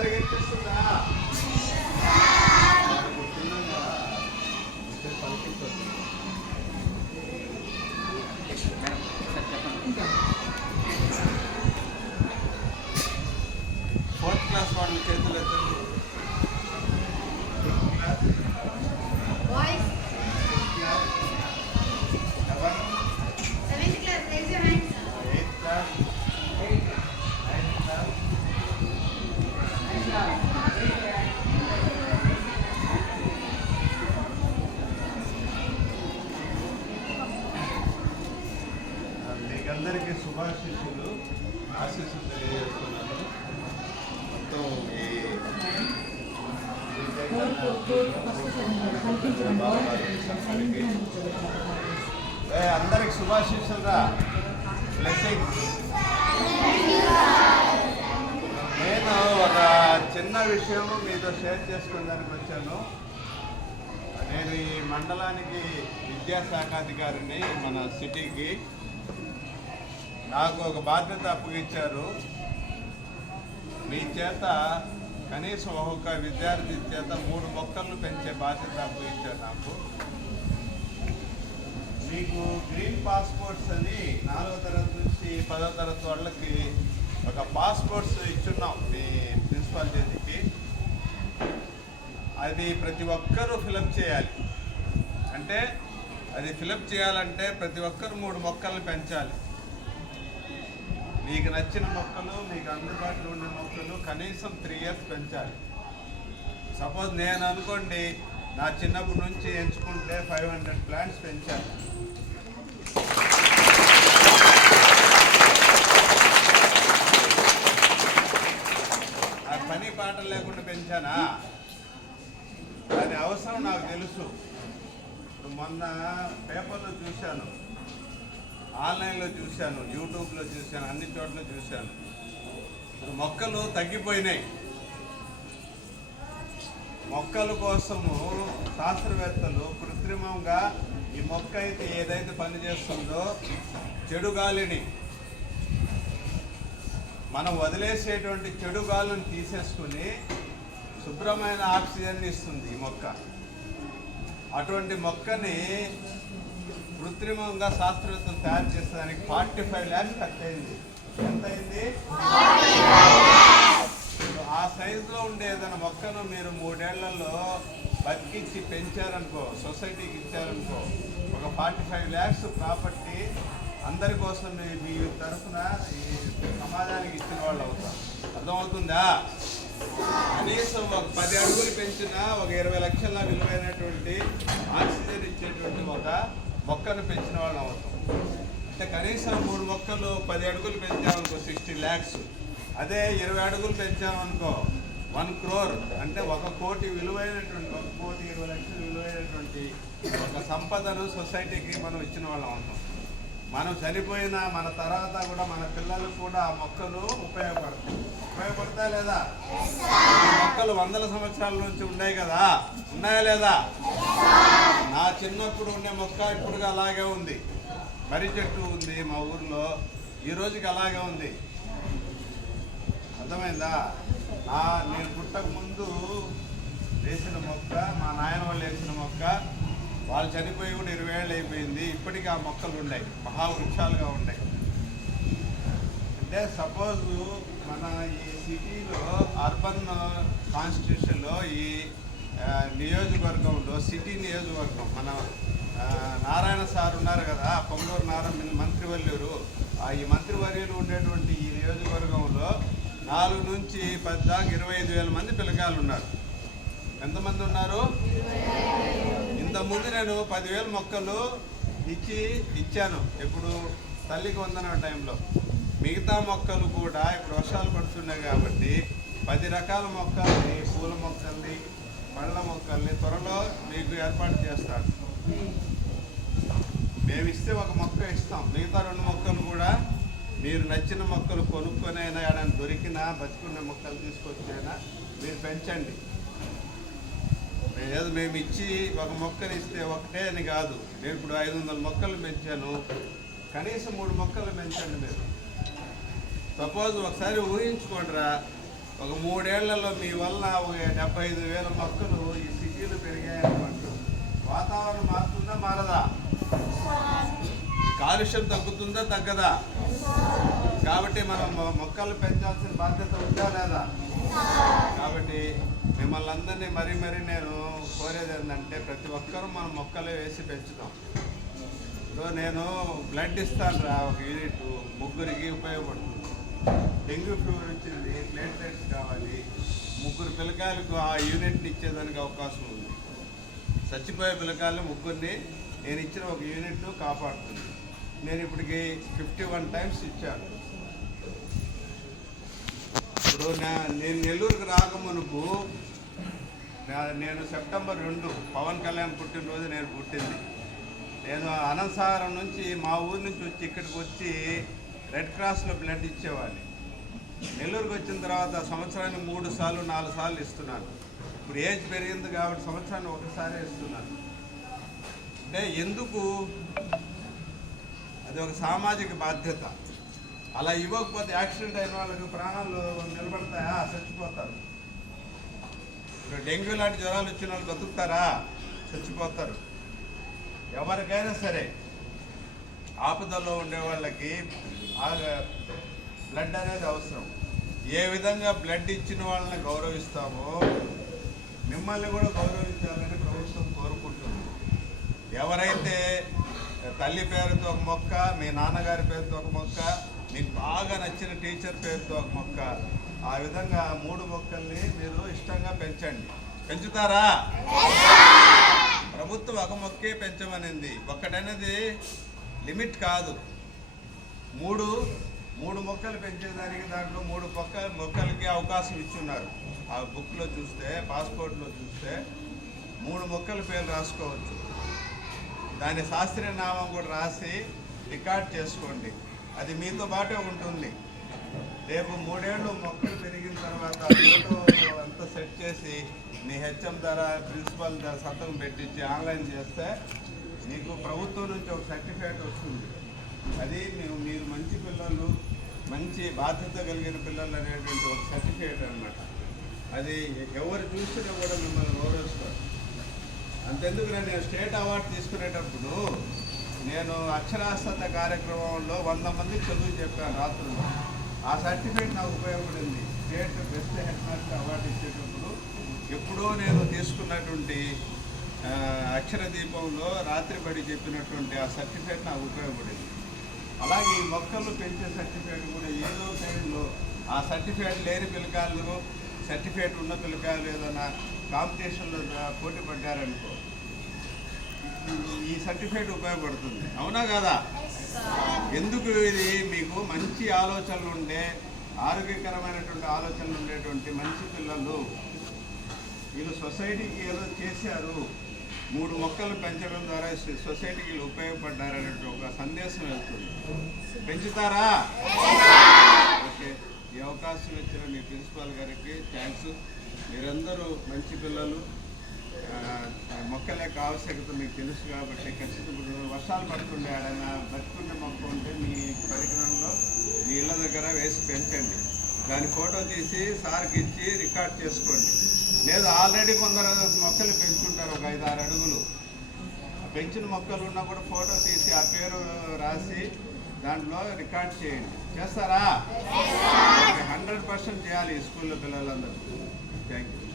అందరికి వినిపిస్తుందా? Fourth class వాళ్ళు చేతులు ఎత్తండి. మీకందరికీ శుభాశీస్సులు, ఆశీస్సులు తెలియజేస్తున్నాను. మొత్తం అందరికి శుభాశీస్సులుగా బ్లెస్సింగ్స్. నేను ఒక చిన్న విషయం మీతో షేర్ చేసుకోవడానికి వచ్చాను. నేను ఈ మండలానికి విద్యాశాఖాధికారిని, మన సిటీకి. నాకు ఒక బాధ్యత అప్పగించారు. మీ చేత కనీసం ఒక్కొక్క విద్యార్థి చేత 3 మొక్కలను పెంచే బాధ్యత అప్పగించారు నాకు. మీకు గ్రీన్ పాస్పోర్ట్స్ అని 4వ తరగతి నుంచి 10వ తరగతి వాళ్ళకి ఒక పాస్పోర్ట్స్ ఇచ్చున్నాం మీ ప్రిన్సిపాల్ చేతికి. అది ప్రతి ఒక్కరూ ఫిలప్ చేయాలి. అంటే అది ఫిలప్ చేయాలంటే ప్రతి ఒక్కరు 3 మొక్కలను పెంచాలి. మీకు నచ్చిన మొక్కలు, మీకు అందుబాటులో ఉండే మొక్కలు కనీసం 3 years పెంచాలి. సపోజ్ నేను అనుకోండి, నా చిన్నప్పటి నుంచి ఎంచుకుంటే 500 ప్లాంట్స్ పెంచాలి. ఆ పని పాటలు లేకుండా పెంచానా? దాని అవసరం నాకు తెలుసు. మొన్న పేపర్లో చూశాను, ఆన్లైన్లో చూశాను, యూట్యూబ్లో చూశాను, అన్ని చోట్ల చూశాను. ఇప్పుడు మొక్కలు తగ్గిపోయినాయి. మొక్కల కోసము శాస్త్రవేత్తలు కృత్రిమంగా ఈ మొక్క అయితే ఏదైతే పనిచేస్తుందో చెడు గాలిని, మనం వదిలేసేటువంటి చెడు గాలిని తీసేసుకుని శుభ్రమైన ఆక్సిజన్ ఇస్తుంది ఈ మొక్క. అటువంటి మొక్కని కృత్రిమంగా శాస్త్రవేత్తలు తయారు చేసేదానికి 45 lakhs ఖర్చు అయింది. ఎంత అయింది? ఆ సైజులో ఉండే ఏదైనా మొక్కను మీరు 3 ఏళ్లలో బతికిచ్చి పెంచారనుకో, సొసైటీకి ఇచ్చారనుకో, ఒక 45 lakhs ప్రాపర్టీ అందరి కోసం మీ తరఫున ఈ సమాజానికి ఇచ్చిన వాళ్ళు అవుతారు. అర్థమవుతుందా? కనీసం ఒక 10 అడుగులు పెంచినా ఒక 20 లక్షల విలువైనటువంటి ఆక్సిజన్ ఇచ్చేటువంటి ఒక మొక్కను పెంచిన వాళ్ళు అవుతాం. అంటే కనీసం 3 మొక్కలు 10 అడుగులు పెంచామనుకో 60 lakhs. అదే 20 అడుగులు పెంచామనుకో 1 crore, అంటే 1 కోటి విలువైనటువంటి, 1,20,00,000 విలువైనటువంటి ఒక సంపదను సొసైటీకి మనం ఇచ్చిన వాళ్ళం అవుతాం. మనం చనిపోయినా మన తర్వాత కూడా మన పిల్లలకు కూడా ఆ మొక్కలు ఉపయోగపడతాయి. ఉపయోగపడతా లేదా? మొక్కలు వందల సంవత్సరాల నుంచి ఉన్నాయి కదా, ఉన్నాయా లేదా? నా చిన్నప్పుడు ఉండే మొక్క ఇప్పుడు అలాగే ఉంది. మర్రి చెట్టు ఉంది మా ఊర్లో, ఈ రోజుకి అలాగే ఉంది. అర్థమైందా? నేను పుట్టక ముందు వేసిన మొక్క, మా నాయన వాళ్ళు వేసిన మొక్క, వాళ్ళు చనిపోయి కూడా 20 ఏళ్ళు అయిపోయింది. ఇప్పటికీ ఆ మొక్కలు ఉన్నాయి, మహావృక్షాలుగా ఉన్నాయి. అంటే సపోజ్ మన ఈ సిటీలో, అర్బన్ కాన్స్టిట్యూషన్లో, ఈ నియోజకవర్గంలో, సిటీ నియోజకవర్గం, మన నారాయణ సార్ ఉన్నారు కదా, పొంగూరు నారాయణ మంత్రివర్యులు, ఈ మంత్రివర్యులు ఉండేటువంటి ఈ నియోజకవర్గంలో 4 నుంచి 10 దాకా 25,000 మంది పిల్లకాయలు ఉన్నారు. ఎంతమంది ఉన్నారు? ఇంతకుముందు నేను 10,000 మొక్కలు ఇచ్చాను. ఇప్పుడు తల్లికి వందన టైంలో. మిగతా మొక్కలు కూడా ఇప్పుడు వర్షాలు పడుతున్నాయి కాబట్టి 10 రకాల మొక్కల్ని, పూల మొక్కల్ని, పళ్ళ మొక్కల్ని త్వరలో మీకు ఏర్పాటు చేస్తాను. మేము ఇస్తే 1 మొక్క ఇస్తాం. మిగతా 2 మొక్కలు కూడా మీరు నచ్చిన మొక్కలు కొనుక్కొనైనా, ఏదైనా దొరికినా, బతుకున్న మొక్కలు తీసుకొచ్చైనా మీరు పెంచండి. ఏదో మేము ఇచ్చి 1 మొక్కలు ఇస్తే ఒకటే అని కాదు. నేను ఇప్పుడు 500 మొక్కలు పెంచాను. కనీసం 3 మొక్కలు పెంచండి మీరు. సపోజ్ ఒకసారి ఊహించుకోండిరా, ఒక 3 ఏళ్లలో మీ వల్ల ఒక 75,000 మొక్కలు ఈ సిటీలు పెరిగాయన్నమాట. వాతావరణం మారుతుందా మారదా? కాలుష్యం తగ్గుతుందా తగ్గదా? కాబట్టి మనం మొక్కలు పెంచాల్సిన బాధ్యత ఉందా లేదా? కాబట్టి మిమ్మల్ని అందరినీ మరీ నేను కోరేది ఏంటంటే ప్రతి ఒక్కరూ మనం మొక్కలు వేసి పెంచుతాం. సో నేను బ్లడ్ ఇస్తాను రా, ఒక యూనిట్ ముగ్గురికి ఉపయోగపడుతుంది. డెంగ్యూ ఫీవర్ వచ్చింది, ప్లేట్లెట్స్ కావాలి, 3 పిల్లకాయలకు ఆ యూనిట్ని ఇచ్చేదానికి అవకాశం ఉంది. చచ్చిపోయే పిల్లకాయలు 3ని నేను ఇచ్చిన ఒక యూనిట్ కాపాడుతుంది. నేను ఇప్పటికి 51 టైమ్స్ ఇచ్చాను. ఇప్పుడు నేను నెల్లూరుకి రాకమునుపు నేను సెప్టెంబర్ 2 పవన్ కళ్యాణ్ పుట్టినరోజు నేను పుట్టింది. నేను అనంతసాగరం నుంచి మా ఊరి నుంచి వచ్చి ఇక్కడికి వచ్చి రెడ్ క్రాస్లో బ్లడ్ ఇచ్చేవాడిని. నెల్లూరుకి వచ్చిన తర్వాత సంవత్సరానికి 3 సార్లు 4 సార్లు ఇస్తున్నాను. ఇప్పుడు ఏజ్ పెరిగింది కాబట్టి సంవత్సరానికి ఒకసారి ఇస్తున్నాను. అంటే ఎందుకు? అది ఒక సామాజిక బాధ్యత. అలా ఇవ్వకపోతే యాక్సిడెంట్ అయిన వాళ్ళకి ప్రాణాలు నిలబడతాయా? చచ్చిపోతారు. ఇప్పుడు డెంగ్యూ లాంటి జ్వరాలు వచ్చిన వాళ్ళు బతుకుతారా? చచ్చిపోతారు. ఎవరికైనా సరే ఆపదలో ఉండే వాళ్ళకి బ్లడ్ అనేది అవసరం. ఏ విధంగా బ్లడ్ ఇచ్చిన వాళ్ళని గౌరవిస్తామో మిమ్మల్ని కూడా గౌరవించాలని ప్రభుత్వం కోరుకుంటుంది. ఎవరైతే తల్లి పేరుతో ఒక మొక్క, మీ నాన్నగారి పేరుతో ఒక మొక్క, మీకు బాగా నచ్చిన టీచర్ పేరుతో ఒక మొక్క, ఆ విధంగా 3 మొక్కల్ని మీరు ఇష్టంగా పెంచండి. పెంచుతారా? ప్రభుత్వం ఒక మొక్కే పెంచమనింది. ఒక్కటనేది లిమిట్ కాదు. 3 మొక్కలు పెంచేదానికి దాంట్లో 3 మొక్కలకి అవకాశం ఇచ్చున్నారు. ఆ బుక్లో చూస్తే, పాస్పోర్ట్లో చూస్తే 3 మొక్కల పేరు రాసుకోవచ్చు. దాని శాస్త్రీయ నామం కూడా రాసి రికార్డ్ చేసుకోండి. అది మీతో పాటే ఉంటుంది. రేపు 3 ఏళ్ళు మొక్కలు పెరిగిన తర్వాత ఫోటో అంతా సెట్ చేసి మీ హెచ్ఎం ద్వారా, ప్రిన్సిపల్ ద్వారా సంతకం పెట్టించి ఆన్లైన్ చేస్తే మీకు ప్రభుత్వం నుంచి ఒక సర్టిఫికేట్ వస్తుంది. అది మీరు మంచి పిల్లలు, మంచి బాధ్యత కలిగిన పిల్లలు అనేటువంటి ఒక సర్టిఫికేట్ అన్నమాట. అది ఎవరు చూసినా కూడా మిమ్మల్ని గౌరవిస్తారు. అంతెందుకు, నేను స్టేట్ అవార్డు తీసుకునేటప్పుడు నేను అక్షరాస్యత కార్యక్రమంలో 100 మందికి చదువు చెప్పాను రాత్రులు. ఆ సర్టిఫికేట్ నాకు ఉపయోగపడింది. State best head master award ఇచ్చేటప్పుడు ఎప్పుడో నేను తీసుకున్నటువంటి అక్షర దీపంలో రాత్రి బడి చెప్పినటువంటి ఆ సర్టిఫికేట్ నాకు ఉపయోగపడింది. అలాగే ఈ మొక్కలు పెంచే సర్టిఫికేట్ కూడా ఏదో టైంలో ఆ సర్టిఫికేట్ లేని పిల్లకాయలు, సర్టిఫికేట్ ఉన్న పిల్లకాయలు ఏదైనా కాంపిటీషన్లో పోటీ పడ్డారనుకో, ఈ సర్టిఫికేట్ ఉపయోగపడుతుంది. అవునా కదా? ఎందుకు? ఇది మీకు మంచి ఆలోచనలు ఉండే, ఆరోగ్యకరమైనటువంటి ఆలోచనలు ఉండేటువంటి మంచి పిల్లలు, వీళ్ళు సొసైటీకి ఏదో చేశారు, 3 మొక్కలు పెంచడం ద్వారా సొసైటీకి వీళ్ళు ఉపయోగపడ్డారనేటువంటి ఒక సందేశం వెళ్తుంది. పెంచుతారా? ఓకే. ఈ అవకాశం ఇచ్చిన మీ ప్రిన్సిపాల్ గారికి థ్యాంక్స్. మీరందరూ మంచి పిల్లలు. మొక్కల యొక్క ఆవశ్యకత మీకు తెలుసు కాబట్టి ఖచ్చితంగా వర్షాలు పడుతుండే ఆడైనా బతుకుండే మొక్క ఉంటే మీ పరికరంలో మీ ఇళ్ళ దగ్గర వేసి పెంచండి. దాని ఫోటో తీసి సార్కి ఇచ్చి రికార్డ్ చేసుకోండి. లేదు ఆల్రెడీ కొందరు మొక్కలు పెంచుకుంటారు, ఒక 5-6 అడుగులు పెంచిన మొక్కలు ఉన్నా కూడా ఫోటో తీసి ఆ పేరు రాసి దాంట్లో రికార్డ్ చేయండి. చేస్తారా? 100% చేయాలి ఈ స్కూల్లో పిల్లలందరూ. Thank you.